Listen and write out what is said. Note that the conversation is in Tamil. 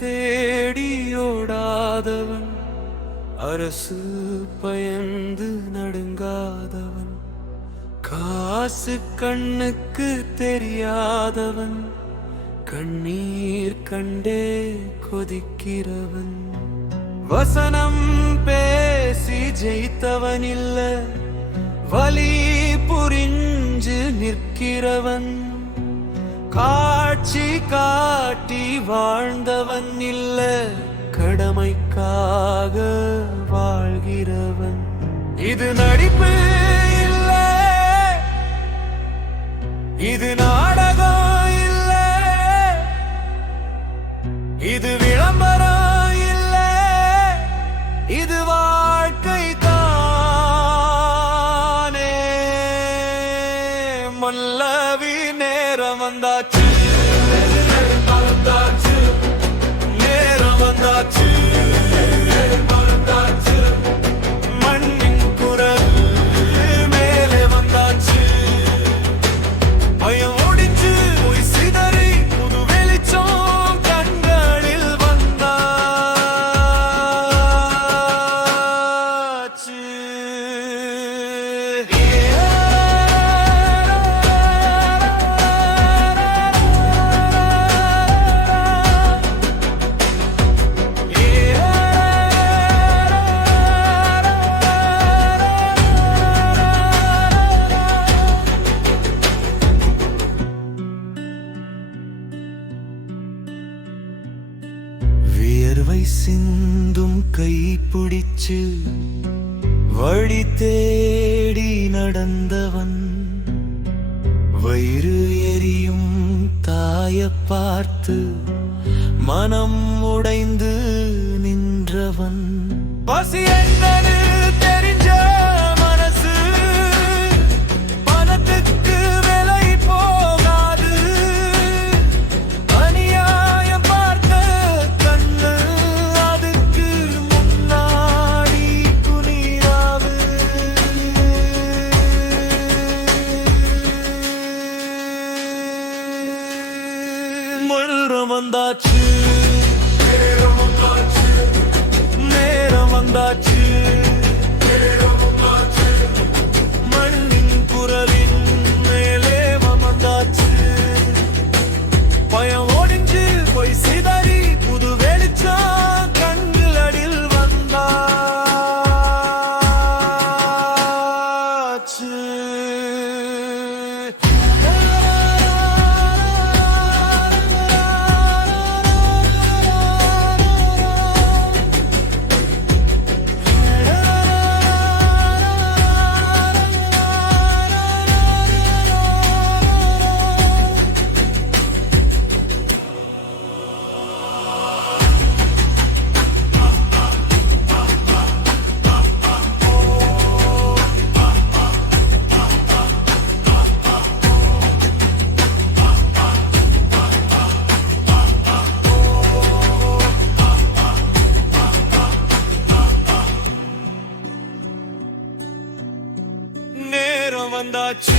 தேடி ஓடாதவன், அரசு பயந்து நடுங்காதவன், காசு கண்ணுக்கு தெரியாதவன், கண்ணீர் கண்டே கொதிக்கிறவன், வசனம் பேசி ஜெயித்தவன் இல்ல, வலி புரிஞ்சு நிற்கிறவன், காட்சி காட்டி வாழ்ந்தவன் இல்ல, கடமைக்காக வாழ்கிறவன். இது நடிப்பு இல்ல, இது நாடகம் இல்ல, இது விளம்பரம் இல்ல, இது வாழ்க்கை தானே. மல்லவி நேரம் வந்தாச்சு, நேரம் வந்தாச்சு, மண்ணின் குரல் மேலே வந்தாச்சு, பயம் ஒடிஞ்சு போய் சிதறி புது வெளிச்சம் கண்களில் வந்தாச்சு. வியர்வை சிந்தும் கை பிடிச்சு வழி தேடி நடந்தவன், வயிறு எரியும் தாய பார்த்து மனம் உடைந்து நின்றவன், பசி என்னன்னு தெரிஞ்ச மனசு பணத்துக்கு விலை போகாது, அநியாயம் பார்த்த கண்ணு அதுக்கு முன்னாடி துணியாவு. நேரம் வந்தாச்சு, நேரம் வந்தாச்சு, நேரம் வந்தாச்சு, மண்ணின் குரலின் மேலே வந்தாச்சு, பயம் ஒடிஞ்சு போய் சிதறி புது வெளிச்சம் கண்கள் அடில் வந்தாச்சு. நேரம் வந்தாச்சு.